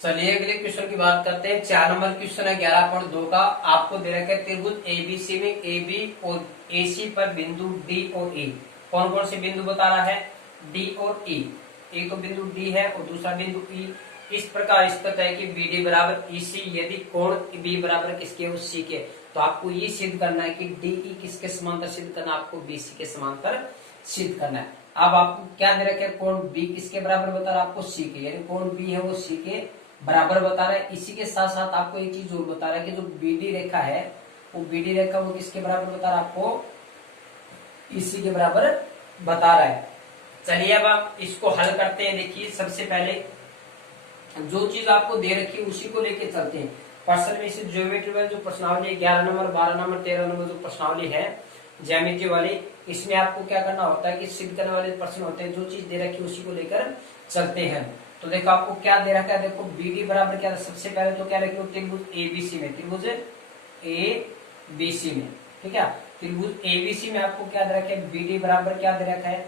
चलिए अगले क्वेश्चन की बात करते हैं। 4 नंबर क्वेश्चन है 11.2 का। आपको दे रखा है त्रिभुज एबीसी में AB और AC पर बिंदु D और E। कौन कौन से बिंदु बता रहा है? D और E। एक तो बिंदु D है और दूसरा बिंदु E। इस प्रकार स्थित है कि BD बराबर EC यदि कोण B बराबर किसके हो? C के। तो आपको ये सिद्ध करना है कि DE किसके समांतर सिद्ध करना है? आपको BC के समांतर सिद्ध करना है। अब आपको क्या दे रखे? कोण B किसके बराबर बता रहा है? आपको C के, यानी कोण B है वो C के बराबर बता रहा है। इसी के साथ साथ आपको एक चीज और बता रहा है कि जो BD रेखा है वो BD रेखा वो किसके बराबर बता रहा है? आपको इसी के बराबर बता रहा है। चलिए अब आप इसको हल करते हैं। देखिए सबसे पहले जो चीज आपको दे रखी है उसी को लेके चलते हैं। पर्सन में से ज्योमेट्री वाली जो प्रश्नावली 11 नंबर 12 नंबर 13 नंबर जो प्रश्नावली है ज्यामिति वाली, इसमें आपको क्या करना होता है कि सिद्ध करने वाले प्रश्न होते हैं। जो चीज दे रखी है उसी को लेकर चलते हैं। तो देखो आपको क्या दे रखा है, देखो BD बराबर क्या है? सबसे पहले तो क्या लिख लो? त्रिभुज ABC में, त्रिभुज ABC में, ठीक है। त्रिभुज ABC में आपको क्या दे रखा है? BD बराबर क्या दे रखा है?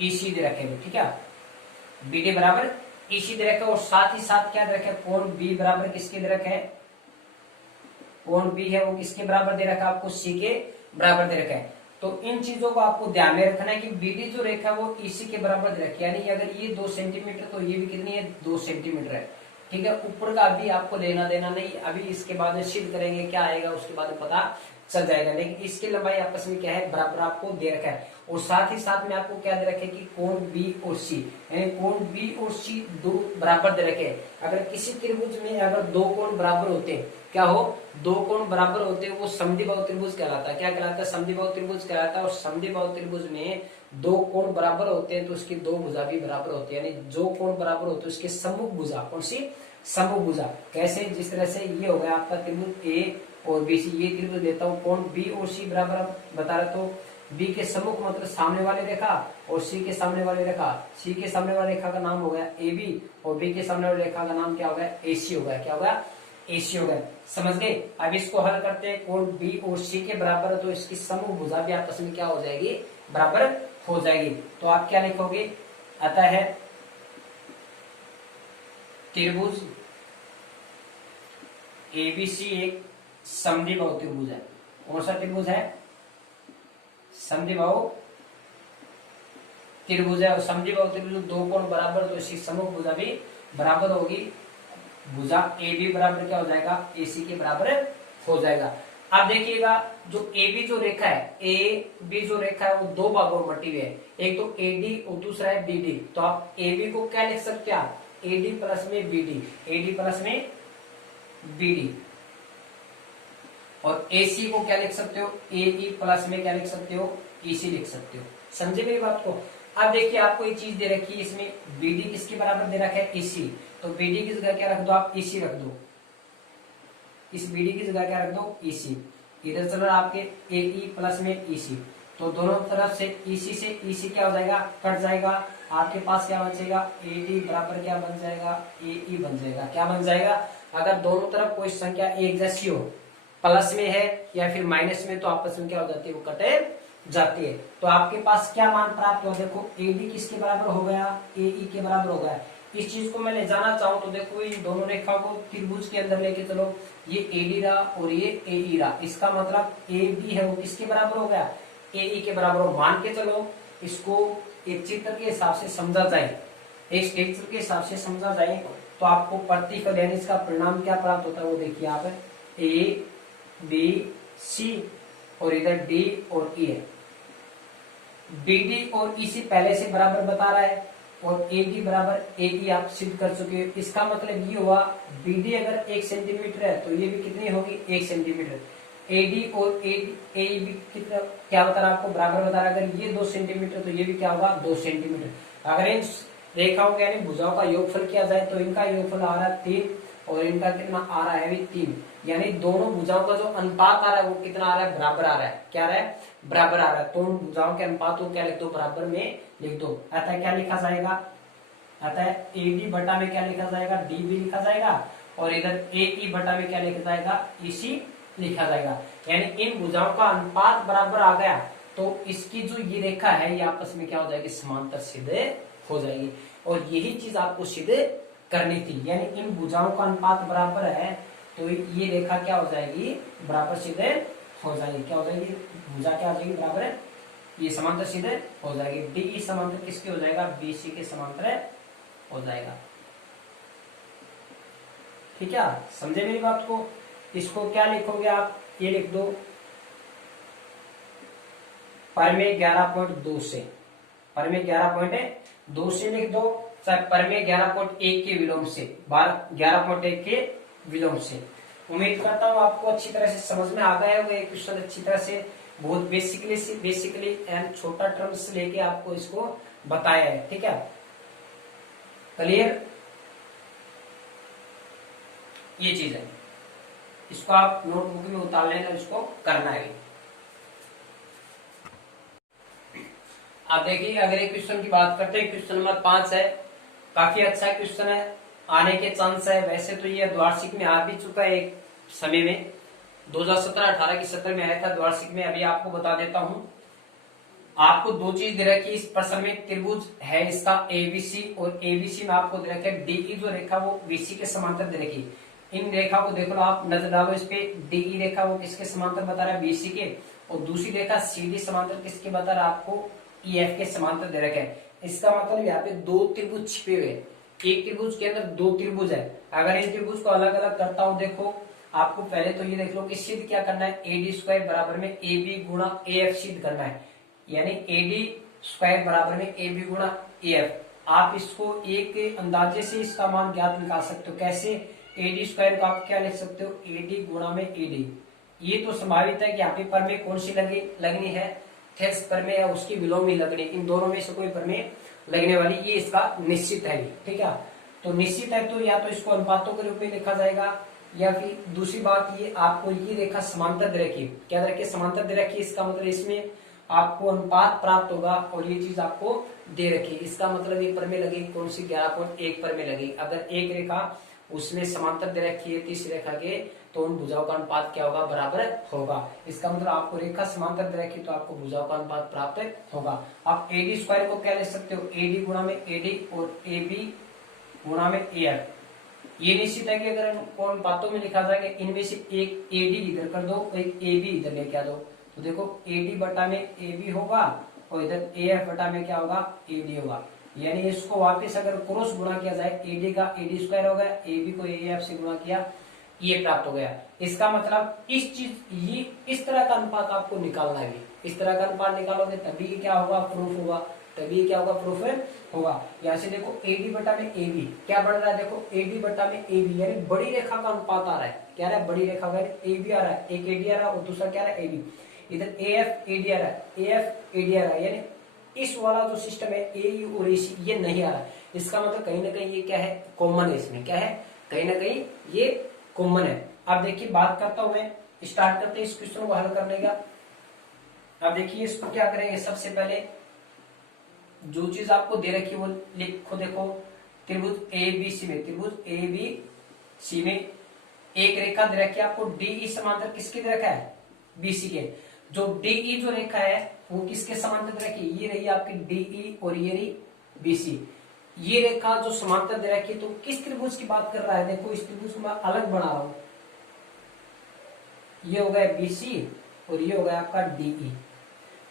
EC दे रखे हैं, ठीक है। BD बराबर EC दे रखा है और साथ ही साथ क्या दे रखा है? कोण B बराबर किसके दे रखा है? कोण B है वो किसके बराबर दे रखा है? आपको C के बराबर दे रखा है। तो इन चीजों को आपको ध्यान में रखना है कि BD जो रेखा है वो EC के बराबर दे रखी है, यानी अगर ये 2 सेंटीमीटर तो ये भी कितनी है? 2 सेंटीमीटर है, ठीक है। ऊपर का अभी आपको लेना देना नहीं, अभी इसके बाद में सिद्ध करेंगे क्या आएगा उसके बाद में पता चल जाएगा। लेकिन इसकी लंबाई आपस में क्या है? बराबर आपको दे रखा है। और साथ ही साथ में आपको क्या दे रखे कि कोण B और C, यानी कोण B और C दो बराबर दे रखे हैं। अगर किसी त्रिभुज में अगर दो कोण बराबर होते हैं, क्या हो? दो कोण बराबर होते हैं, वो समद्विबाहु त्रिभुज कहलाता है। क्या कहलाता है? समद्विबाहु त्रिभुज कहलाता है। और समद्विबाहु त्रिभुज में दो कोण बराबर होते हैं तो उसकी दो भुजा भी बराबर होती है, यानी जो कोण बराबर होते हैं उसकी सम्मुख भुजा। कौन सी? सम्मुख भुजा। कैसे? जिस तरह से ये हो गया आपका त्रिभुज A और BC, ये त्रिभुज लेता हूँ, कोण B और C बराबर बता रहा, तो B के सम्मुख मतलब सामने वाली रेखा और C के सामने वाली रेखा। C के सामने वाली रेखा का नाम हो गया AB और B के सामने वाली रेखा का नाम क्या हो गया? AC हो गया। क्या हो गया? AC हो गया। समझ गए? अब इसको हल करते हैं। कोण B और C के बराबर है तो इसकी सम्मुख भुजा भी आपस में क्या हो जाएगी? बराबर हो जाएगी। तो आप क्या लिखोगे? आता है त्रिभुज ABC एक समद्विबाहु त्रिभुज है। कौन सा त्रिभुज है? समद्विबाहु त्रिभुज है। और समद्विबाहु त्रिभुज दो कोण बराबर तो इसकी सम्मुख भुजा भी बराबर होगी। भुजा AB बराबर क्या हो जाएगा? AC के बराबर हो जाएगा। अब देखिएगा जो AB जो रेखा है, AB जो रेखा है वो दो भागों में बटी हुई है। एक तो AD और दूसरा है BD। तो आप AB को क्या लिख सकते हैं? AD प्लस में BD, AD प्लस में BD। और AC को क्या लिख सकते हो? AE प्लस में क्या लिख सकते हो? EC लिख सकते हो। समझे मेरी बात को? अब देखिए आपको ये चीज दे रखी है, इसमें BD किसके बराबर दे रखा है? EC। तो BD की जगह क्या रख दो आप? EC रख दो। इस BD की जगह क्या रख दो? EC। इधर चल रहा आपके AE प्लस में EC। तो दोनों तरफ से EC से EC क्या हो जाएगा? कट जाएगा। आपके पास क्या बन जाएगा? AD बराबर क्या बन जाएगा? AE बन जाएगा। क्या बन जाएगा? अगर दोनों तरफ कोई संख्या एक जैसी हो, प्लस में है या फिर माइनस में, तो आपस में क्या हो जाती है? वो कटे जाती है। तो आपके पास क्या मान प्राप्त हो? देखो AD किसके बराबर हो गया? AE के बराबर हो गया। इस चीज को मैं ले जाना चाहूं तो देखो इन दोनों रेखाओं को त्रिभुज के अंदर लेके चलो। ये AD रहा और ये AE रहा। इसका मतलब AB है वो किसके बराबर हो गया? AE के बराबर हो। मान के चलो इसको एक चित्र के हिसाब से समझा जाए, एक चित्र के हिसाब से समझा जाए तो आपको प्रतिफल यानी इसका परिणाम क्या प्राप्त होता है वो देखिए आप। ABC और इधर D और E है। BD और EC पहले से बराबर बता रहा है और AD बराबर AE आप सिद्ध कर चुके हो। इसका मतलब ये हुआ BD अगर 1 सेंटीमीटर है तो ये भी कितनी होगी? 1 सेंटीमीटर। AD और AE भी कितना क्या बता रहा है? आपको बराबर बता रहा है। अगर ये 2 सेंटीमीटर तो ये भी क्या होगा? 2 सेंटीमीटर। अगर इन रेखाओं के यानी भुजाओं का योगफल किया जाए तो इनका योगफल आ रहा है 3 और इनका कितना आ रहा है? भी 3। यानी दोनों भुजाओं का जो अनुपात आ रहा है वो कितना आ रहा है? बराबर आ रहा है। क्या आ रहा है? बराबर आ रहा है। तो उन भुजाओं के अनुपात को क्या लिख दो? बराबर में लिख दो। अतः क्या लिखा जाएगा? अतः AD बटा में क्या लिखा जाएगा? D भी लिखा जाएगा और इधर AE बटा में क्या लिखा जाएगा? EC लिखा जाएगा। यानी इन भुजाओं का अनुपात बराबर आ गया तो इसकी जो ये रेखा है ये आपस में क्या हो जाएगी? समांतर सिद्ध हो जाएगी। और यही चीज आपको सिद्ध करनी थी, यानी इन भुजाओं का अनुपात बराबर है, तो ये रेखा क्या हो जाएगी, बराबर सीधे हो जाएगी। क्या हो जाएगी, भुजा क्या हो जाएगी, बराबर है, ये समांतर सीधे हो जाएगी। डी समांतर किसके हो जाएगा, बीसी के समांतर हो जाएगा। ठीक है, समझे मेरी बात को। इसको क्या लिखोगे आप, ये लिख दो परमेय 11.2 से, परमेय 11.2 से लिख दो, चाहे परमेय 11.1 के विलोम से, 11.1 के विलोम से। उम्मीद करता हूँ आपको अच्छी तरह से समझ में आ गया होगा ये क्वेश्चन अच्छी तरह से, बहुत बेसिकली एंड छोटा टर्म्स लेके आपको इसको बताया है। ठीक है, क्लियर, ये चीज है, इसको आप नोटबुक में उतार लेना, इसको करना है। आप देखिए अगर एक क्वेश्चन की बात करते हैं, क्वेश्चन नंबर 5 है, काफी अच्छा क्वेश्चन है, आने के चांस है। वैसे तो ये द्वार्षिक में आ भी चुका है एक समय में, 2017-18 की सत्र में आया था द्वार्षिक में। अभी आपको बता देता हूं, आपको दो चीज दे रखी है इस प्रश्न में, त्रिभुज है इसका एबीसी, और एबीसी में आपको दे रखे डीई जो रेखा वो बीसी के समांतर दे रखी। इन रेखा को देख लो, आप नजर डालो इस पे, डीई रेखा वो किसके समांतर बता रहा है, बीसी के, और दूसरी रेखा सीडी समांतर किसके बता रहा है आपको, ईएफ के समांतर दे रखे हैं। इसका मतलब यहाँ पे दो त्रिभुज छिपे हुए, एक त्रिभुज के अंदर दो त्रिभुज है। अगर इन त्रिभुज को अलग अलग करता हूं, देखो आपको पहले तो ये देख लो कि सिद्ध क्या करना है, एडी स्क्वायर बराबर में ए बी गुणा ए एफ सिद्ध करना है, यानी एडी स्क्वायर बराबर में ए बी गुणा ए एफ। आप इसको एक अंदाजे से इसका मान ज्ञात निकाल सकते हो, कैसे, एडी स्क्वायर को आप क्या लिख सकते हो, एडी गुणा में एडी। ये तो संभावित है कि यहाँ पे परमेय कौन सी लगनी है, थेल्स परमेय है, उसकी विलोम ही लगनी, इन दोनों में से कोई परमेय लगने वाली, ये इसका निश्चित है। ठीक है, तो निश्चित है तो या तो इसको अनुपातों के रूप में लिखा जाएगा, या फिर दूसरी बात ये आपको ये रेखा समांतर दे रखी, क्या दे रखी, समांतर दे रखी, इसका मतलब इसमें आपको अनुपात प्राप्त होगा, और ये चीज आपको दे रखी, इसका मतलब ये परमेय लगी कौन सी, 11.1 परमेय लगी। अगर एक रेखा उसमें समांतर दे रखी है तीसरी रेखा के, तो उन भुजाओं का अनुपात क्या होगा, बराबर होगा। इसका मतलब आपको रेखा समांतर दे रखी तो आपको भुजाओं का अनुपात प्राप्त होगा। आप एडी स्क्वायर को क्या ले सकते हो, एडी गुणा में एडी और ए बी गुणा में ए एफ। ये निश्चित है कि अगर अनुपातों में लिखा जाएगा, इनमें से एक एडी इधर कर दो, एक ए बी इधर लेके आ दो, तो देखो एडी बटा में ए बी होगा, और इधर ए एफ बटा में क्या होगा, एडी होगा। यानी इसको वापस अगर क्रॉस गुणा किया जाए, एडी का एडी स्क्वायर हो गया, ए बी को ए एफ से गुणा किया, ये प्राप्त हो गया। इसका मतलब इस चीज, ये इस तरह का अनुपात आपको निकालना है, इस तरह का अनुपात निकालोगे तभी क्या होगा, प्रूफ होगा, तभी क्या होगा, प्रूफ होगा। यहाँ से देखो एडी बटा में ए बी क्या बढ़ रहा है, देखो एडी बटा में ए बी, यानी बड़ी रेखा का अनुपात आ रहा है, क्या रहा है, बड़ी रेखा का ए बी आ रहा है, एक एडी आ रहा है और दूसरा क्या रहा है, ए बी। इधर ए एफ एडी आ रहा है, ए एफ एडी आ रहा है, यानी इस वाला जो सिस्टम है ए यू और ए सी ये नहीं आ रहा। इसका मतलब कहीं ना कहीं ये क्या है, कॉमन है, इसमें क्या है, कहीं ना कहीं ये कॉमन है। अब देखिए बात करता हूं मैं, स्टार्ट करते हैं इस क्वेश्चन को हल करने का। अब देखिए इसको क्या करेंगे, सबसे पहले जो चीज आपको दे रखी है वो लिखो। देखो त्रिभुज ए बी सी में, त्रिभुज ए बी सी में एक रेखा दे रखी है आपको, डीई समांतर किसकी दे रखा है, बीसी के। जो डीई जो रेखा है वो किसके समांतर दे रखी है, ये रही आपकी डीई और ये रही बीसी। ये रेखा जो समांतर दे रखी है, तो किस त्रिभुज की बात कर रहा है, देखो इस त्रिभुज को मैं अलग बना रहा हूं, ये हो गया बीसी और ये हो गया आपका डीई।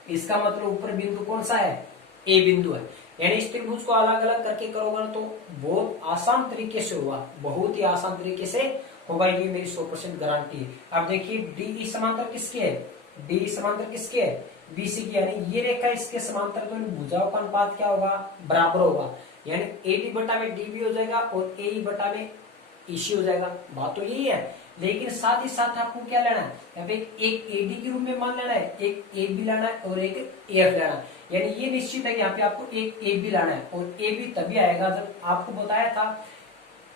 इसका मतलब ऊपर बिंदु कौन सा है, ए बिंदु है। यानी इस त्रिभुज को अलग अलग करके करोगे तो बहुत आसान तरीके से होगा, बहुत ही आसान तरीके से होगा, ये मेरी 100% गारंटी है। अब देखिए डीई समांतर किसके है, डीई समांतर किसके है, बीसी की, यानी ये रेखा इसके समांतर, तो इन भुजाओं का अनुपात क्या होगा, बराबर होगा। यानी एडी बटा में डीबी हो जाएगा और ए बटा में ईसी हो जाएगा। बात तो यही है, लेकिन साथ ही साथ आपको क्या लेना है, यहाँ पे एक एडी के रूप में मान लेना है, एक ए बी लाना है और एक एफ लेना है। यानी ये निश्चित है कि यहाँ पे आपको एक ए बी लाना है, और ए बी तभी आएगा जब आपको बताया था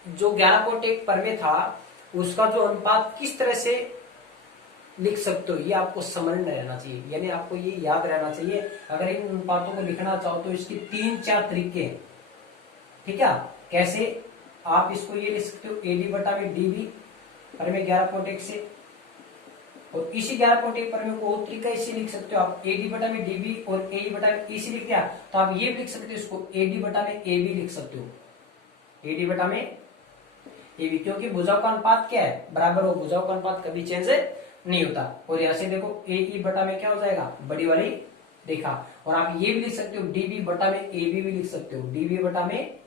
जो 11.1 परमेय था उसका जो अनुपात किस तरह से लिख सकते हो, ये आपको समझ में रहना चाहिए, यानी आपको ये याद रहना चाहिए। अगर इन अनुपातों को लिखना चाहो तो इसके 3-4 तरीके हैं। ठीक है, कैसे आप इसको ये लिख सकते हो, एडी बटा में डीबी परमेय 11.1 से, और इसी 11.1 परमेय को और तरीका इसी लिख सकते हो आप, एडी बटा में डीबी और ए बटा में ईसी लिख दिया तो आप ये लिख सकते हो, इसको एडी बटा में ए बी लिख सकते हो। AD बटा में AB, क्योंकि भुजाओं का अनुपात क्या है, बराबर हो, भुजाओं का अनुपात कभी चेंज नहीं होता। और यहां से देखो AE बटा में क्या हो जाएगा, बड़ी वाली रेखा। और आप ये भी लिख सकते हो DB बटा में AB भी लिख सकते हो, DB बटा में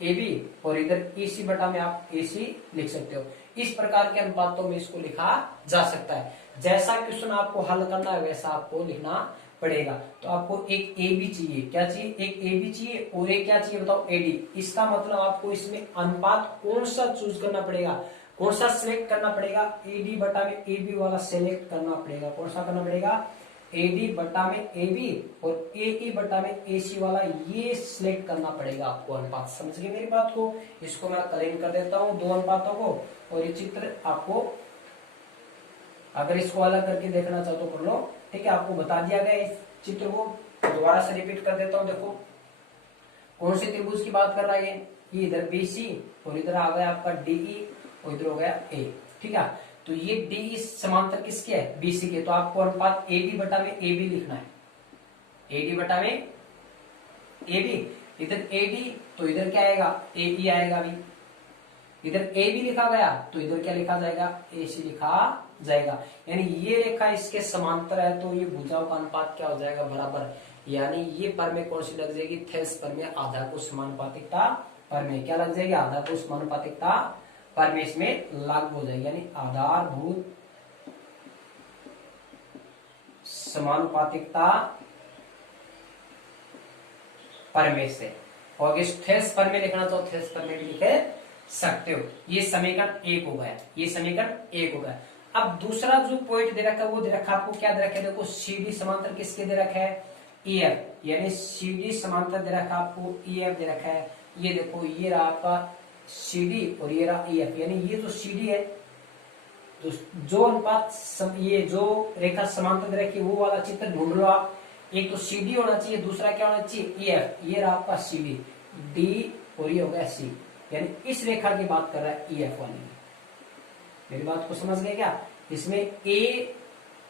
AB, और इधर AC बटा में आप AC लिख सकते हो। इस प्रकार के अनुपातों में इसको लिखा जा सकता है। जैसा क्वेश्चन आपको हल करना है वैसा आपको लिखना पड़ेगा। तो आपको एक AB चाहिए, क्या चाहिए, एक AB चाहिए, और एक क्या चाहिए बताओ, AD। इसका मतलब आपको इसमें अनुपात कौन सा चूज करना पड़ेगा, कौन सा सिलेक्ट करना पड़ेगा, AD बटा में AB वाला सिलेक्ट करना पड़ेगा। कौन सा करना पड़ेगा, AD बटा में AB और AE बटा में AC वाला, ये सिलेक्ट करना पड़ेगा आपको अनुपात। समझ गए मेरी बात को। इसको मैं क्लीन कर देता हूं दो अनुपातों को, और ये चित्र आपको अगर इसको अलग करके देखना चाहो तो कर लो, ठीक है। आपको बता दिया गया इस चित्र को, दोबारा से रिपीट कर देता हूं। देखो कौन से त्रिभुज की बात कर रहा है, ये इधर BC और इधर आ गया आपका DE और इधर हो गया A, ठीक है। तो ये DE समांतर किसके है, BC के। तो आपको अनुपात AB बटा में AB लिखना है, AD बटा में AB। इधर AD तो इधर क्या आएगा, AE आएगा। अभी इधर AB लिखा गया तो इधर क्या लिखा जाएगा, AC लिखा जाएगा। यानी ये रेखा इसके समांतर है, तो ये भुजाओं का अनुपात क्या हो जाएगा, बराबर। यानी ये पर में कौन सी लग जाएगी, थेल्स पर में आधार को समानुपातिकता पर में क्या लग जाएगी, आधार को समानुपातिकता पर में इसमें लागू हो जाएगी। यानी आधारभूत समानुपातिकता पर में से, और इस थेल्स पर में लिखना तो थेल्स पर में भी लिखे सकते हो। ये समीकरण 1 हो गया, ये समीकरण 1 हो गया। अब दूसरा जो पॉइंट दे रखा है वो दे रखा आपको क्या दे रखा है, देखो CD समांतर किसके दे रखा है, EF। यानी CD समांतर दे रखा आपको EF दे रखा है। ये देखो ये रहा आपका CD और ये रहा EF। यानी ये जो CD है, जो अनुपात ये जो रेखा समांतर दे रखी है वो वाला चित्र ढूंढ लो आप। एक तो CD होना चाहिए, दूसरा क्या होना चाहिए, EF। ये रहा आपका CD, D और ये हो गया C। यानी इस रेखा की बात कर रहा है EF वाली। मेरी बात को समझ गए क्या। इसमें A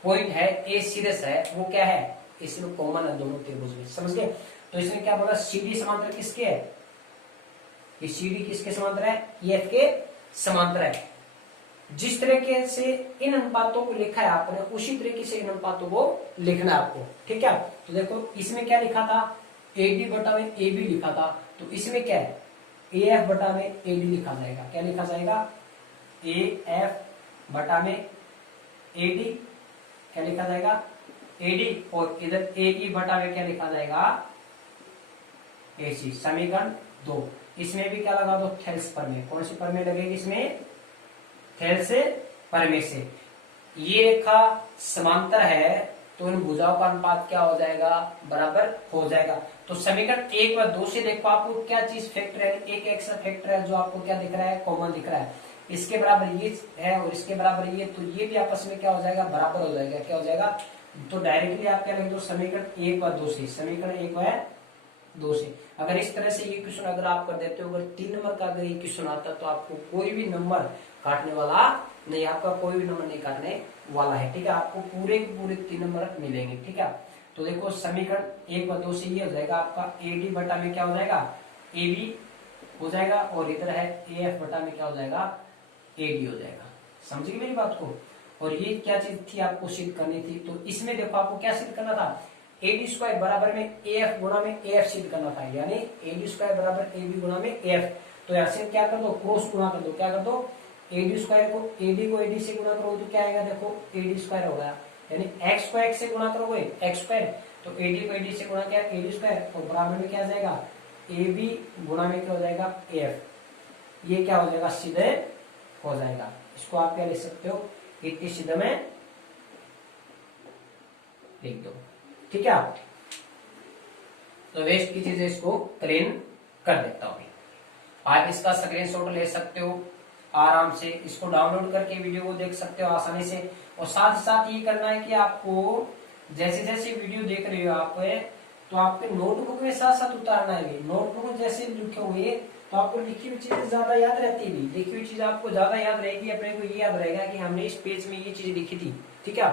पॉइंट है, A सीरियस है, वो क्या है, इसमें कॉमन है दोनों त्रिभुज में। समझ गए। तो इसमें क्या बोला, CD समांतर किसके है, ये CD किसके समांतर है, EF के समांतर है। जिस तरीके से इन अनुपातों को लिखा है आपने, उसी तरीके से इन अनुपातों को लिखना है आपको, ठीक है। तो देखो इसमें क्या लिखा था, AD बटा में AB लिखा था, तो इसमें क्या है, AF बटा में AD लिखा जाएगा। क्या लिखा जाएगा, AF बटा में AD, क्या लिखा जाएगा, AD। और इधर AE बटा में क्या लिखा जाएगा, AC। समीकरण 2। इसमें भी क्या लगा दो, थेल्स पर में। कौन सी पर में लगेगी, इसमें थेल्स पर में से। ये रेखा समांतर है तो इन भुजाओं का अनुपात क्या हो जाएगा, बराबर हो जाएगा। तो समीकरण 1 व 2 से देखो आपको क्या चीज फैक्टर है, एक एक्स्ट्रा फैक्टर है जो आपको क्या दिख रहा है, कॉमन दिख रहा है। इसके बराबर ये है और इसके बराबर ये, तो ये भी आपस में क्या हो जाएगा, बराबर हो जाएगा। क्या हो जाएगा, तो डायरेक्टली आप क्या लिख दो, समीकरण 1 व 2 से, समीकरण 1 व 2 से। अगर इस तरह से ये क्वेश्चन अगर आप कर देते हो, अगर 3 नंबर का अगर ये क्वेश्चन आता तो आपको कोई भी नंबर काटने वाला नहीं, आपका कोई भी नंबर नहीं काटने वाला है, ठीक है। आपको पूरे के पूरे 3 नंबर मिलेंगे, ठीक है। तो देखो समीकरण 1 व 2 से ये हो जाएगा आपका AD बटा में क्या हो जाएगा, AB हो जाएगा, और इधर है AF बटा में क्या हो जाएगा, AD हो जाएगा। समझिए मेरी बात को। और ये क्या चीज थी आपको सिद्ध करनी थी, तो इसमें देखो आपको क्या सिद्ध करना था, AD² बराबर में AF गुणा में AF सिद्ध करना था। यानी AD² बराबर AB गुणा में AF। तो यहाँ से क्या कर दो, क्रॉस गुणा कर दो। क्या कर दो, AD² को AD से गुणा करोगे तो क्या आएगा, देखो AD² हो गया। यानी x को x से गुणा करोगे x², तो AD को AD से गुणा किया AD², और बराबर में क्या आ जाएगा, AB गुणा में क्या हो जाएगा, AF। ये क्या हो जाएगा, सीधे हो जाएगा। इसको आप क्या लिख सकते हो, इतनी सीधे में लिख दो, ठीक है। तो वेस्ट की चीजें इसको क्लीन कर देता हूं। आप इसका स्क्रीनशॉट ले सकते हो आराम से, इसको डाउनलोड करके वीडियो को देख सकते हो आसानी से। और साथ ही साथ ये करना है कि आपको जैसे जैसे वीडियो देख रहे हो आप, तो आपके नोटबुक में साथ साथ उतारना है। नोटबुक में जैसे लिखे हुए तो आपको लिखी हुई चीजें ज्यादा याद रहती है, लिखी हुई चीज आपको ज्यादा याद रहेगी। अपने को ये याद रहेगा कि हमने इस पेज में ये चीज लिखी थी, ठीक है।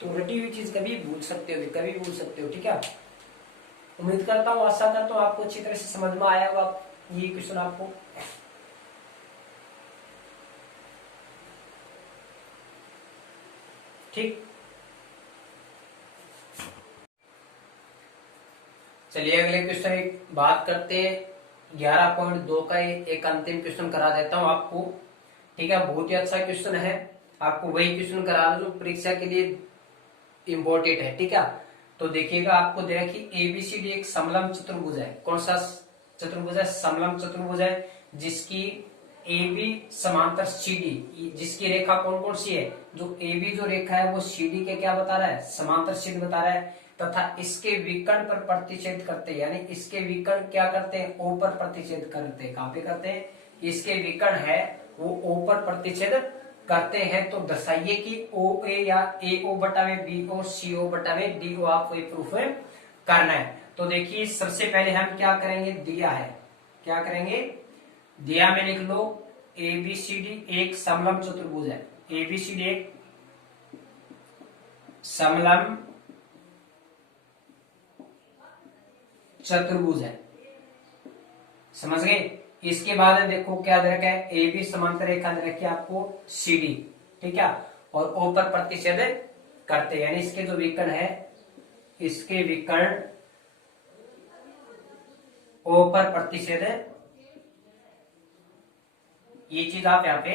तो रटी हुई चीज कभी भूल सकते हो, कभी भूल सकते हो, ठीक है। उम्मीद करता हूँ, आशा करता हूँ आपको अच्छी तरह से समझ में आया होगा। ये क्वेश्चन आपको ठीक। चलिए अगले क्वेश्चन एक बात करते हैं 11.2 का एक अंतिम क्वेश्चन करा देता हूं आपको, ठीक है। बहुत ही अच्छा क्वेश्चन है, आपको वही क्वेश्चन करा जो परीक्षा के लिए इम्पोर्टेंट है, ठीक है। तो देखिएगा आपको देखा कि एबीसीडी एक समलंब चतुर्भुज है। कौन सा चतुर्भुज है? समलंब चतुर्भुज है, जिसकी AB समांतर CD, जिसकी रेखा कौन कौन सी है? जो AB जो रेखा है वो CD के क्या बता रहा है? समांतर सिद्ध बता रहा है, तथा इसके विकर्ण पर प्रतिच्छेद करते हैं, यानी इसके विकर्ण क्या करते हैं? O पर प्रतिच्छेद करते हैं। कहां पे करते हैं? इसके विकर्ण है वो O पर प्रतिच्छेद करते हैं। तो दर्शाइए कि OA या AO बटा में BO, CO बटा में DO आपको ये प्रूफ करना है। तो देखिए सबसे पहले हम क्या करेंगे, दिया है, क्या करेंगे? दिया में लिख लो ABCD एक समलंब चतुर्भुज है। ABCD एक समलंब चतुर्भुज है, समझ गए। इसके बाद देखो क्या दे रखा है? AB समांतर रेखा दे रखी है आपको CD, ठीक है, और O पर प्रतिच्छेद करते हैं, यानी इसके जो विकर्ण है, इसके विकर्ण O पर प्रतिच्छेद, ये चीज आप यहाँ पे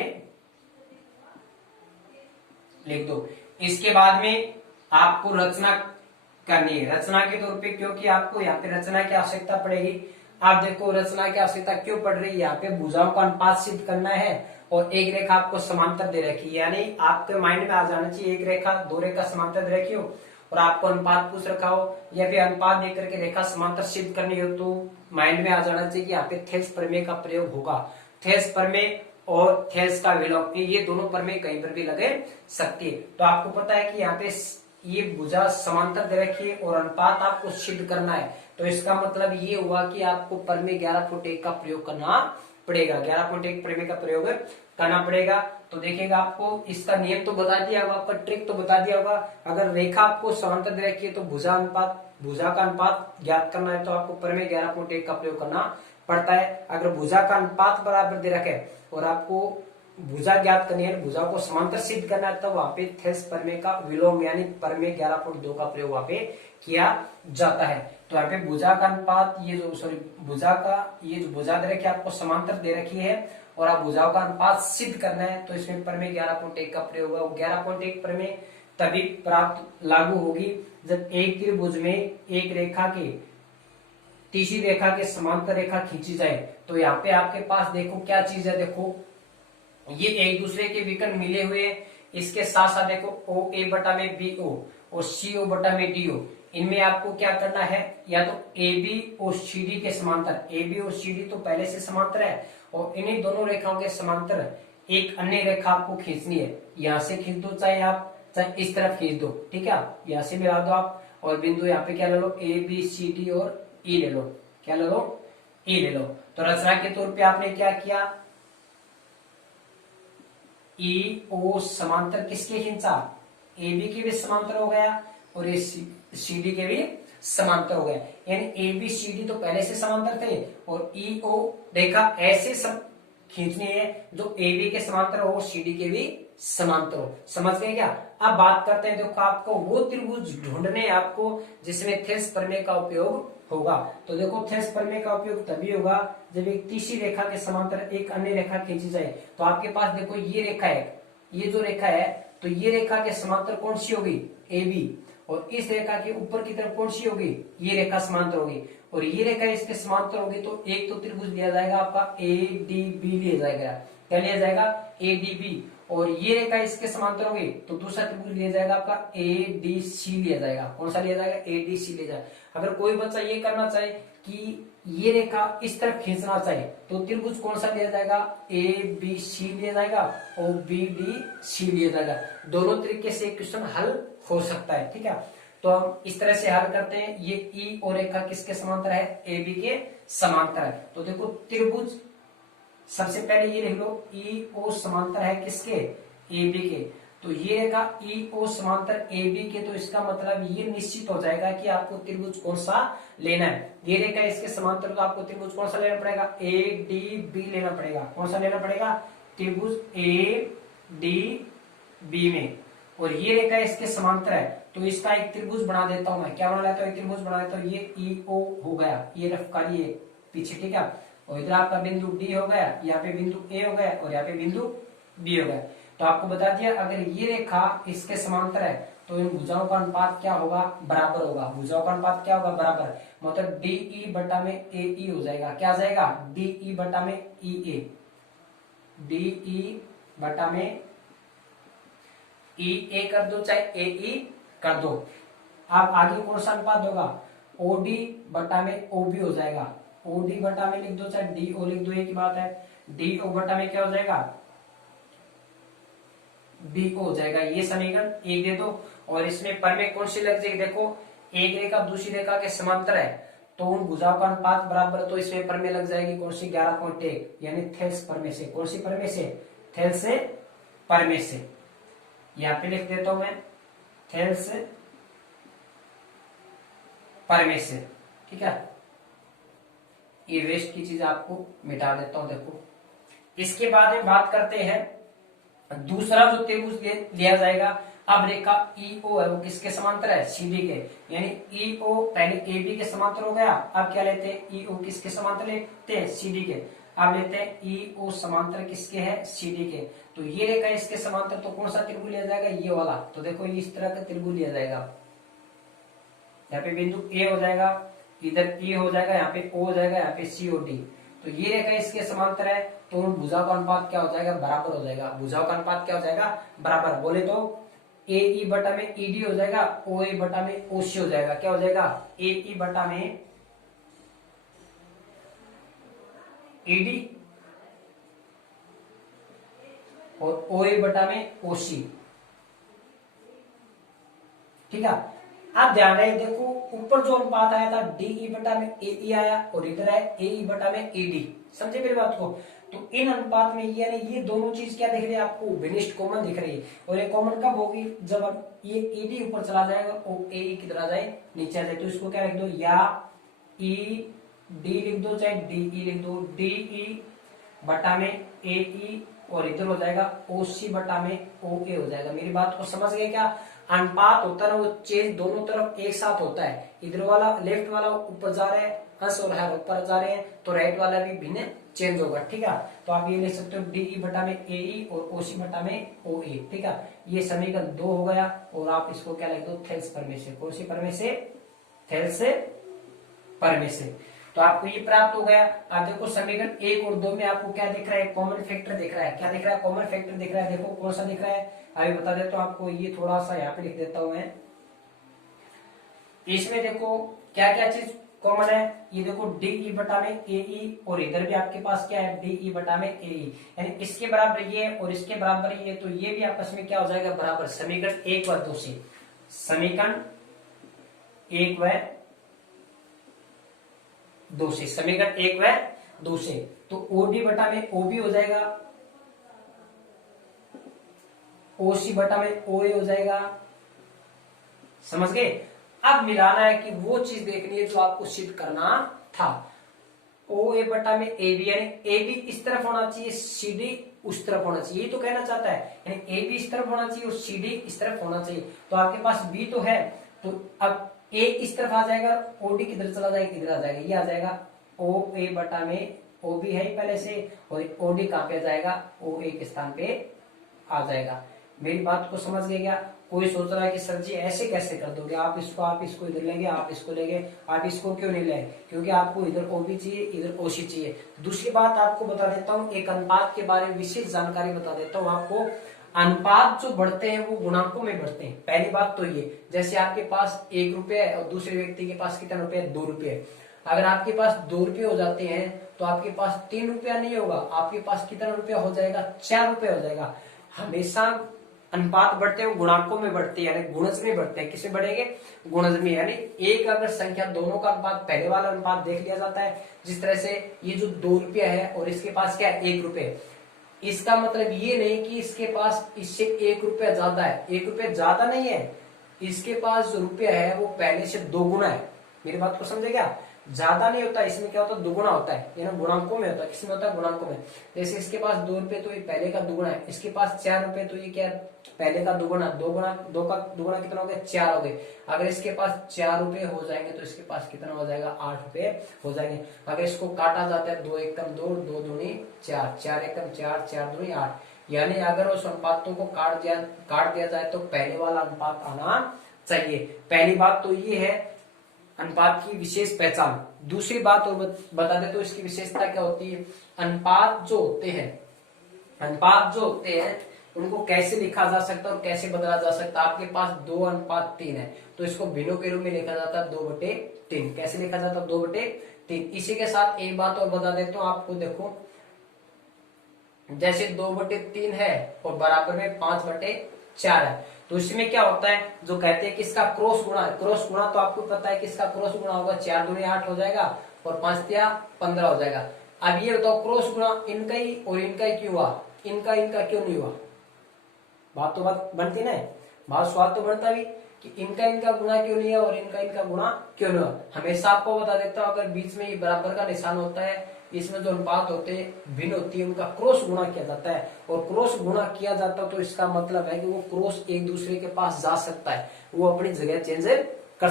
लिख दो। इसके बाद में आपको रचना करनी है, रचना के तौर पे, क्योंकि आपको यहाँ पे रचना की आवश्यकता पड़ेगी। आप देखो रचना की आवश्यकता क्यों पड़ रही है, यहाँ पे भुजाओं का अनुपात सिद्ध करना है और एक रेखा आपको समांतर दे रखी है, यानी आपके माइंड में आ जाना चाहिए एक रेखा, दो रेखा समांतर दे रखी हो और आपको अनुपात पूछ रखा हो या फिर अनुपात देकर के रेखा समांतर सिद्ध करनी हो, तो माइंड में आ जाना चाहिए कि यहाँ पे थेल्स प्रमेय का प्रयोग होगा। थेल्स प्रमेय और थेल्स का विलोम, ये दोनों प्रमेय कहीं पर भी लगे सकती है। तो आपको पता है कि यहाँ पे ये भुजा समांतर दे रखी है और अनुपात आपको सिद्ध करना है, तो इसका मतलब ये हुआ कि आपको प्रमेय 11.1 का प्रयोग करना पड़ेगा, 11.1 प्रमेय का प्रयोग करना पड़ेगा। तो देखिएगा आपको इसका नियम तो बता दिया होगा, आपका ट्रिक तो बता दिया होगा। अगर रेखा आपको समांतर दे रखी है तो भुजा का अनुपात ज्ञात करना है, तो आपको प्रमेय 11.1 का प्रयोग करना पड़ता है। अगर भुजा का अनुपात बराबर दे रखे और आपको भुजा ज्ञात करनी है, भुजा को समांतर सिद्ध करना है, तब वहां पे थेल्स प्रमेय का विलोम यानी प्रमेय 11.2 का प्रयोग वहां पे किया जाता है। तो यहाँ पे भुजा का अनुपात, ये जो भुजा का ये जो भुजा दे रखी है आपको समांतर दे रखी है और आप भुजाओं का अनुपात सिद्ध करना है, तो इसमें प्रमेय 11.1 का प्रयोग होगा। 11.1 प्रमेय तभी प्राप्त लागू होगी जब एक त्रिभुज में एक रेखा के तीसरी रेखा के समांतर रेखा खींची जाए। तो यहाँ पे आपके पास देखो क्या चीज है, देखो ये एक दूसरे के विकर्ण मिले हुए, इसके साथ साथ देखो OA बटा में BO और CO बटा में DO, इनमें आपको क्या करना है, या तो AB और CD के समांतर, AB और CD तो पहले से समांतर है और इन्हीं दोनों रेखाओं के समांतर एक अन्य रेखा आपको खींचनी है। यहां से खींच दो, चाहे इस तरफ खींच दो, ठीक है, यहां से मिला दो आप और बिंदु यहाँ पे क्या ले लो, ABCD और E ले लो, क्या ले लो, E ले लो। तो रचना के तौर पे आपने क्या किया, EO समांतर किसके खींचा, AB के भी समांतर हो गया और ये CD के भी समांतर हो गया, यानी ABCD तो पहले से समांतर थे और EO रेखा ऐसे सब खींचनी है जो AB के समांतर हो और CD के भी समांतर हो। समझ गए क्या? अब बात करते हैं, देखो आपको वो त्रिभुज ढूंढने आपको जिसमें थेल्स प्रमेय का उपयोग होगा। तो देखो थेल्स प्रमेय का उपयोग तभी होगा जब एक तीसरी रेखा के समांतर एक अन्य रेखा खींची जाए। तो आपके पास देखो ये रेखा है, ये जो रेखा है, तो ये रेखा के समांतर कौन सी होगी, AB, और इस रेखा के ऊपर की तरफ कौन सी होगी, ये रेखा समांतर होगी और ये रेखा इसके समांतर होगी। तो एक तो त्रिभुज लिया जाएगा आपका ADB लिया जाएगा, क्या लिया जाएगा, ADB, और ये रेखा इसके समांतर होगी तो दूसरा त्रिभुज लिया जाएगा आपका ADC लिया जाएगा। कौन सा लिया जाएगा, ADC लिया जाएगा। अगर कोई बच्चा ये करना चाहे कि ये रेखा इस तरफ खींचना चाहे तो त्रिभुज कौन सा लिया जाएगा, ABC लिया जाएगा और BDC लिया जाएगा। दोनों तरीके से क्वेश्चन हल हो सकता है, ठीक है। तो हम इस तरह से हल करते हैं, ये E और रेखा किसके समांतर है, AB के समांतर है। तो देखो त्रिभुज सबसे पहले ये लिख लो, EO समांतर है किसके, AB के। तो ये रेखा ई ओ समांतर ए बी के, तो इसका मतलब ये निश्चित हो जाएगा कि आपको त्रिभुज कौन सा लेना है। ये रेखा इसके समांतर, तो आपको त्रिभुज कौन सा लेना पड़ेगा, ए डी बी लेना पड़ेगा। कौन सा लेना पड़ेगा, त्रिभुज ए डी बी में। और ये रेखा इसके समांतर है, तो इसका एक त्रिभुज बना देता हूं मैं। क्या बना लेता हूँ, एक त्रिभुज बना देता हूँ। ये ई ओ हो गया, ये रफ्कारी है पीछे, ठीक है। और इधर आपका बिंदु डी हो गया, यहाँ पे बिंदु ए हो गया और यहाँ पे बिंदु बी हो गया। तो आपको बता दिया अगर ये रेखा इसके समांतर है तो इन भुजाओं का अनुपात क्या होगा, बराबर होगा। भुजाओं का अनुपात क्या होगा, बराबर। मतलब डी ई बटा में ए ई हो जाएगा। क्या आ जाएगा, डी ई बटा में ई ए, डी ई बटा में ई ए कर दो, चाहे ए ई कर दो। अब आगे कौन सा अनुपात होगा, ओ डी बटा में ओ बी हो जाएगा। ओ डी बटा में लिख दो, चाहे डी ओ लिख दो, एक ही बात है। डी ओ बटा में क्या हो जाएगा, डी ओ हो जाएगा। ये समीकरण एक दे दो। और इसमें पर में कौन सी लग जाएगी, देखो एक रेखा दूसरी रेखा के समांतर है तो उन भुजाओं का अनुपात बराबर, तो इसमें पर में लग जाएगी कौन सी, 11.1, यानी थेल्स पर में से। कौन सी पर में से, थेल्स से पर में से। यहाँ पे लिख देता हूं मैं, थेल्स पर में से, ठीक है। ये वेस्ट की चीज आपको मिटा देता हूं, देखो। इसके बाद में बात करते हैं दूसरा जो त्रिभुज लिया जाएगा। अब रेखा ई ओ है वो किसके समांतर है, सीडी के, यानी ई ओ पहले ए बी के समांतर हो गया। अब क्या लेते हैं, ई ओ किसके समांतर लेते हैं, सीडी के। अब लेते हैं ई ओ समांतर किसके है, सीडी के। तो ये रेखा इसके समांतर, तो कौन सा त्रिभुज लिया जाएगा, ये वाला। तो देखो ये इस तरह का त्रिभुज लिया जाएगा। यहाँ पे बिंदु ए हो जाएगा, इधर ई हो जाएगा, यहाँ पे ओ हो जाएगा, यहाँ पे सी ओ डी। तो ये रेखा इसके समांतर है, तो उन भुजाओं का अनुपात क्या हो जाएगा, बराबर हो जाएगा। भुजाओं का अनुपात क्या हो जाएगा, बराबर। बोले तो ए ई बटा में ई डी हो जाएगा, ओ ए बटा में ओ सी हो जाएगा। क्या हो जाएगा, ए ई बटा में ई डी और ओ ए बटा में ओ सी, ठीक है। आप ध्यान रहे, देखो ऊपर जो अनुपात आया था डी ई बटा में ए ई आया, और इधर है ए ई बटा में ए डी। समझे मेरी बात को। तो इन अनुपात में ये दोनों चीज क्या दिख रही है आपको, विनिष्ट कॉमन दिख रही है। और ये कॉमन कब होगी, जब ये ए डी ऊपर चला जाएगा और ए ई किधर आ जाए, नीचे आ जाए। तो इसको क्या लिख दो, या ई डी लिख दो, चाहे डी ई लिख दो। डी ई बटा में ए ई और इधर हो जाएगा ओ सी बटा में ओ ए हो जाएगा। मेरी बात को समझ गए क्या। अनुपात होता है ना, वो चेंज दोनों तरफ एक साथ होता है। इधर वाला लेफ्ट वाला ऊपर जा रहा है, हंस और हर ऊपर जा रहे हैं, तो राइट वाला भी भिन्न चेंज होगा, ठीक है। तो आप ये लिख सकते हो डी ई बटा में ए ई और ओ सी बटा में ओ ए, ठीक है। ये समीकरण 2 हो गया। और आप इसको क्या लिख दो, थेल्स पर में से। कौन सी पर में से, थेल्स पर में से। तो आपको ये प्राप्त हो गया। आप देखो समीकरण 1 और 2 में आपको क्या दिख रहा है, कॉमन फैक्टर दिख रहा है। क्या दिख रहा है, कॉमन फैक्टर दिख रहा है। देखो कौन सा दिख रहा है, अभी बता देता हूं आपको। ये थोड़ा सा यहाँ पे लिख देता हूं मैं। इसमें देखो क्या क्या चीज कॉमन है। ये देखो डी ई बटा में ए ई, और इधर भी आपके पास क्या है, डी ई बटा में ए ई, यानी इसके बराबर ये और इसके बराबर ये। तो ये भी आपस में क्या हो जाएगा, बराबर। समीकरण 1 व 2 से, समीकरण 1 व 2 से, समीकरण 1 व 2 से। तो ओडी बटा में ओबी हो जाएगा, ओसी बटा में ओए हो जाएगा। समझ गए। अब मिलाना है कि वो चीज देखनी है जो आपको सिद्ध करना था। ओ ए बटा में ए बी, यानी ए बी इस तरफ होना चाहिए, सी डी उस तरफ होना चाहिए। ये तो कहना चाहता है, यानी ए बी इस तरफ होना चाहिए और सी डी इस तरफ होना चाहिए। तो आपके पास बी तो है, तो अब ए इस तरफ आ जाएगा, ओ डी किधर चला जाएगा, इधर आ जाएगा। ये आ जाएगा ओ ए बटा में ओ बी है पहले से, और ओ डी कहां पे आ जाएगा, ओ ए के स्थान पे आ जाएगा। मेरी बात को समझ गए क्या। कोई सोच रहा है कि सर जी ऐसे कैसे कर दोगे, आप इसको इधर लेंगे, आप इसको लेंगे, आप इसको क्यों नहीं लेंगे, क्योंकि आपको इधर ओबी चाहिए, इधर ओसी चाहिए। दूसरी बात आपको बता देता हूँ, एक अनुपात के बारे में विशेष जानकारी बता देता हूँ आपको। अनुपात जो बढ़ते हैं वो गुणांकों में बढ़ते हैं। पहली बात तो ये, जैसे आपके पास 1 रुपये है और दूसरे व्यक्ति के पास कितना रुपये, 2 रुपये। अगर आपके पास 2 रुपये हो जाते हैं तो आपके पास 3 रुपया नहीं होगा, आपके पास कितना रुपया हो जाएगा, 4 रुपये हो जाएगा। हमेशा अनुपात बढ़ते हैं गुणांकों में बढ़ते हैं, यानी गुणज में बढ़ते हैं। किससे बढ़ेंगे, गुणज में। यानी एक अगर संख्या दोनों का अनुपात, पहले वाला अनुपात देख लिया जाता है। जिस तरह से ये जो 2 रुपया है और इसके पास क्या है, 1 रुपये। इसका मतलब ये नहीं कि इसके पास इससे 1 रुपया ज्यादा है, 1 रुपया ज्यादा नहीं है, इसके पास जो रुपया है वो पहले से 2 गुना है। मेरी बात को समझे क्या? ज्यादा नहीं होता, इसमें क्या होता है, दुगुना होता है, ये ना गुणांकों में होता है। किसमें होता है? गुणांकों में। जैसे इसके पास 2 रुपए तो ये पहले का दुगुना है, इसके पास 4 रुपए तो ये क्या है, पहले का दुगुना। 2 का दुगुना कितना हो गया? 4 हो गए। अगर इसके पास 4 रुपए हो जाएंगे तो इसके पास कितना हो जाएगा? 8 रुपए हो जाएंगे। अगर इसको काटा जाता है 2 एकम 2, 2 दूनी 4, 4 एकम 4, 4 दूनी 8, यानी अगर उस अनुपातों को काट दिया जाए तो पहले वाला अनुपात आना चाहिए। पहली बात तो ये है अनुपात की विशेष पहचान। दूसरी बात और बता दे तो इसकी विशेषता क्या होती है? अनुपात जो होते हैं उनको कैसे लिखा जा सकता है और कैसे बदला जा सकता है। आपके पास 2:3 है तो इसको भिन्नों के रूप में लिखा जाता है 2/3। कैसे लिखा जाता है? 2/3। इसी के साथ एक बात और बता देता हूं आपको, देखो जैसे 2/3 है और बराबर में 5/4 है, तो इसमें क्या होता है, जो कहते हैं कि इसका क्रॉस गुणा है। क्रॉस गुणा तो आपको पता है कि इसका क्रॉस गुणा होगा, 4 दूनी 8 हो जाएगा और 5 तिया 15 हो जाएगा। अब ये बताओ क्रॉस गुणा इनका ही और इनका ही क्यों हुआ, इनका क्यों नहीं हुआ? बात बनती ना, बात स्वाद तो बनता भी कि इनका गुणा क्यों नहीं है और इनका गुणा क्यों नहीं हुआ। हमेशा आपको बता देता हूं, अगर बीच में ये बराबर का निशान होता है, इसमें जो अनुपात होते हैं भिन्न होती है, उनका क्रॉस गुणा किया जाता है। और क्रॉस गुणा किया जाता है तो इसका मतलब है कि वो क्रॉस एक दूसरे के पास जा सकता है, वो अपनी जगह चेंज कर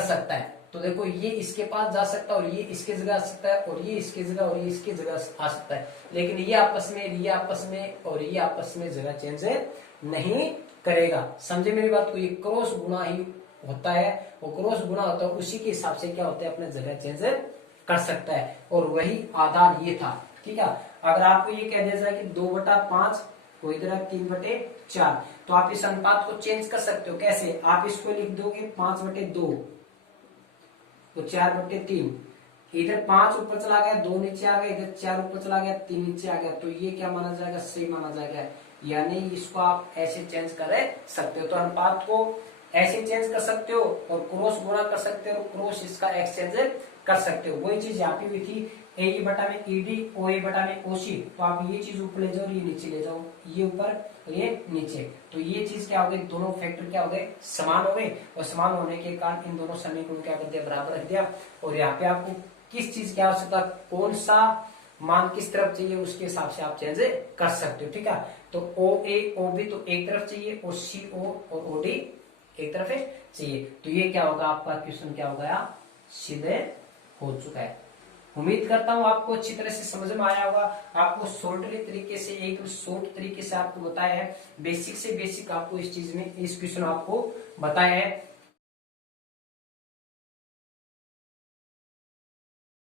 सकता है, तो देखो ये इसके पास जा सकता है और ये इसके जगह आ सकता है और ये इसके जगह और ये इसकी जगह आ सकता है, लेकिन ये आपस में जगह चेंज नहीं करेगा। समझे मेरी बात को? ये क्रॉस गुणा ही होता है, वो क्रॉस गुणा होता है, उसी के हिसाब से क्या होता है, अपने जगह चेंज कर सकता है। और वही आधार ये था, ठीक है। अगर आपको ये कह दिया जाए कि 2/5 को इधर 3/4, तो आप इस अनुपात को चेंज कर सकते हो। कैसे? आप इसको लिख दोगे 5/2 तो 4/3, इधर 5 ऊपर चला गया, 2 नीचे आ गया, इधर 4 ऊपर चला गया, 3 नीचे आ गया, तो ये क्या माना जाएगा? सही माना जाएगा। यानी इसको आप ऐसे चेंज कर सकते हो, तो अनुपात को ऐसे चेंज कर सकते हो और क्रॉस गुणा कर सकते हो, क्रॉस इसका एक्सचेंज कर सकते हो। वही चीज यहाँ पे हुई थी, AE बटा में ED, OA बटा में OC, तो आप ये चीज ऊपर ले जाओ, ये नीचे ले जाओ, ये ऊपर ये नीचे, तो ये चीज क्या हो गई, दोनों फैक्टर क्या हो गए, समान हो गए। और समान होने के कारण इन दोनों समीकरण क्या कर दिया, बराबर रख दिया। और यहाँ पे आपको किस चीज की आवश्यकता, कौन सा मान किस तरफ चाहिए, उसके हिसाब से आप चेंज कर सकते हो, ठीक है। तो OA OB तो एक तरफ चाहिए, और CO और OD एक तरफ चाहिए, तो ये क्या होगा, आपका क्वेश्चन क्या हो गया, सीधे हो चुका है। उम्मीद करता हूं आपको अच्छी तरह से समझ में आया होगा। आपको शॉर्ट तरीके से, एक शॉर्ट तरीके से आपको बताया है, बेसिक से बेसिक आपको इस चीज में इस क्वेश्चन आपको बताया है।